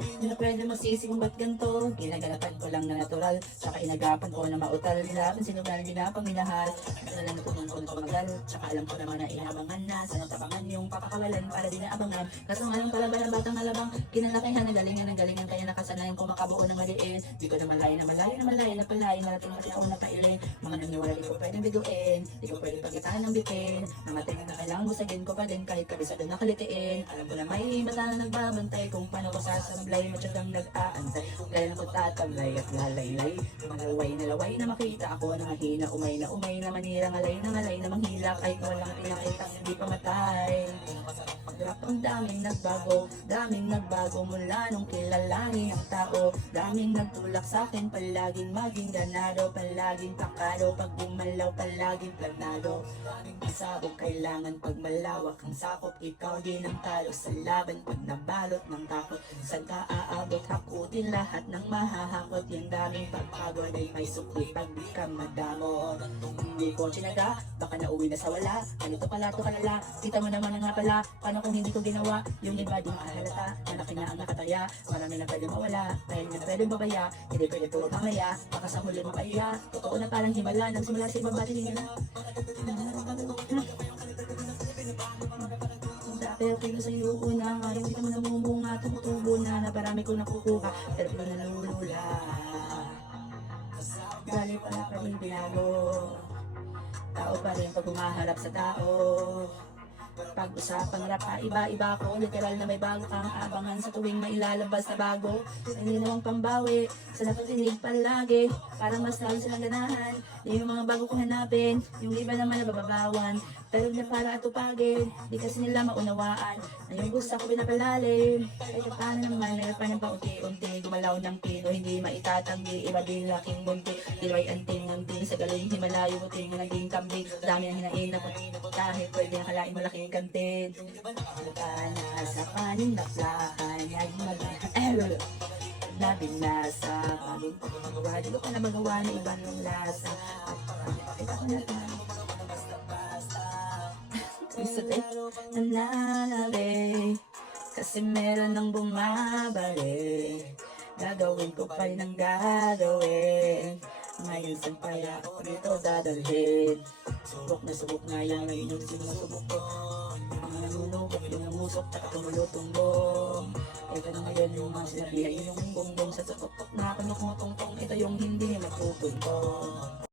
Hindi na pwede masisi kung ba't ganito. Ginagalapan ko lang na natural. Saka inagapan ko na mautal. Nilaban sinugal, ginapang minahal. Ano lang natutunan ko na tumagal. Saka alam ko naman na inabangan na. Sana tabangan yung papakawalan para di na abangan. Kaso nga lang pala ba ng batang alabang. Kinalakihan ng galingan. Kaya nakasanayan ko makabuo ng maliit. Di ko na malaya na palayan. Narating kasi ako nakailing. Mga nangyawala di ko pwedeng biguin. Di ko pwedeng pagkitaan ng bitin. Mga tingin na kailangan busagin ko pa din. Kahit kabisado na kalitiin. Alam ko na may bata na nagbabantay. Kung paano ko sasablay. Matyagang nag-aantay. Kaya ko tatamlay at lalaylay. Malaway na laway na makita ako na mahina. Umay na manira. Ngalay na manghila. Kahit walang pinakita hindi pamatay. Ang daming nagbago mula nung kilalanin ang tao. Daming nagtulak sa akin, palaging maging ganado, palaging pakado, pag gumalaw, palaging planado. Pasabog kailangan pag malawak ang sakop, ikaw din ang talo sa laban pag nabalot ng takot. Saan ka aabot, hakutin lahat ng mahahakot. Yung daming pagpagod ay may sukli pag di ka madamot. Hindi ko tsinaga, baka nauwi na sa wala. Ano to pala to kalala, kita mo naman nga pala. Paano kung hindi ko ginawa, yung iba di makahalata. Malaki na ang nakataya, marami na pwede mawala. Dahil nga pwede babaya, hindi pwede puro mamaya. Baka sa huli mo kaya, totoo na parang himala. Nagsimula sa ibang bati nila. Pero kaya sa iyo una, ngayon kita mo namumunga, tumutubo na parami kong nakukuha, pero nalulula. Dali pala pa rin binago, tao pa rin pag umaharap sa tao. Pag-usapang rap pa iba-iba ko, literal na may bago kang abangan sa tuwing mailalabas na bago. Hindi namang pambawi, sa napakinig palagi, parang mas lalo silang ganahan. Yung mga bago kong hanapin, yung iba naman nabababawan. Pero na para atupagin, di kasi nila maunawaan na yung gusto ko pinapalalim. Kahit paano naman, nagpapan ng paunti-unti, gumalaw ng pino, hindi maitatanggi, iba din laking bunti. Diway anting-anting, sa galing himalayo, buting na naging kambing. Dami ang hinain na kahit pwede nakalain malaking kantin. Lupana sa panindaklahan, yan nabinasa, bagong pagmagawa, di ko pa na magawa na ibang ng lasa. At ako na tayo. Gusto nananabi, kasi meron nang bumabalik. Gagawin ko pa rin ang gagawin. Ngayon saan kaya ako dito dadalhin? Subok na subok nga yan, ngayon yung sinusubok ko. Mga nanunubok, yung namusok, taka tumulutong-bong. Ito na ngayon yung mga sinabihan, yung bumbong sa tutok na ako nakutong-tong. Ito yung hindi matutuntong.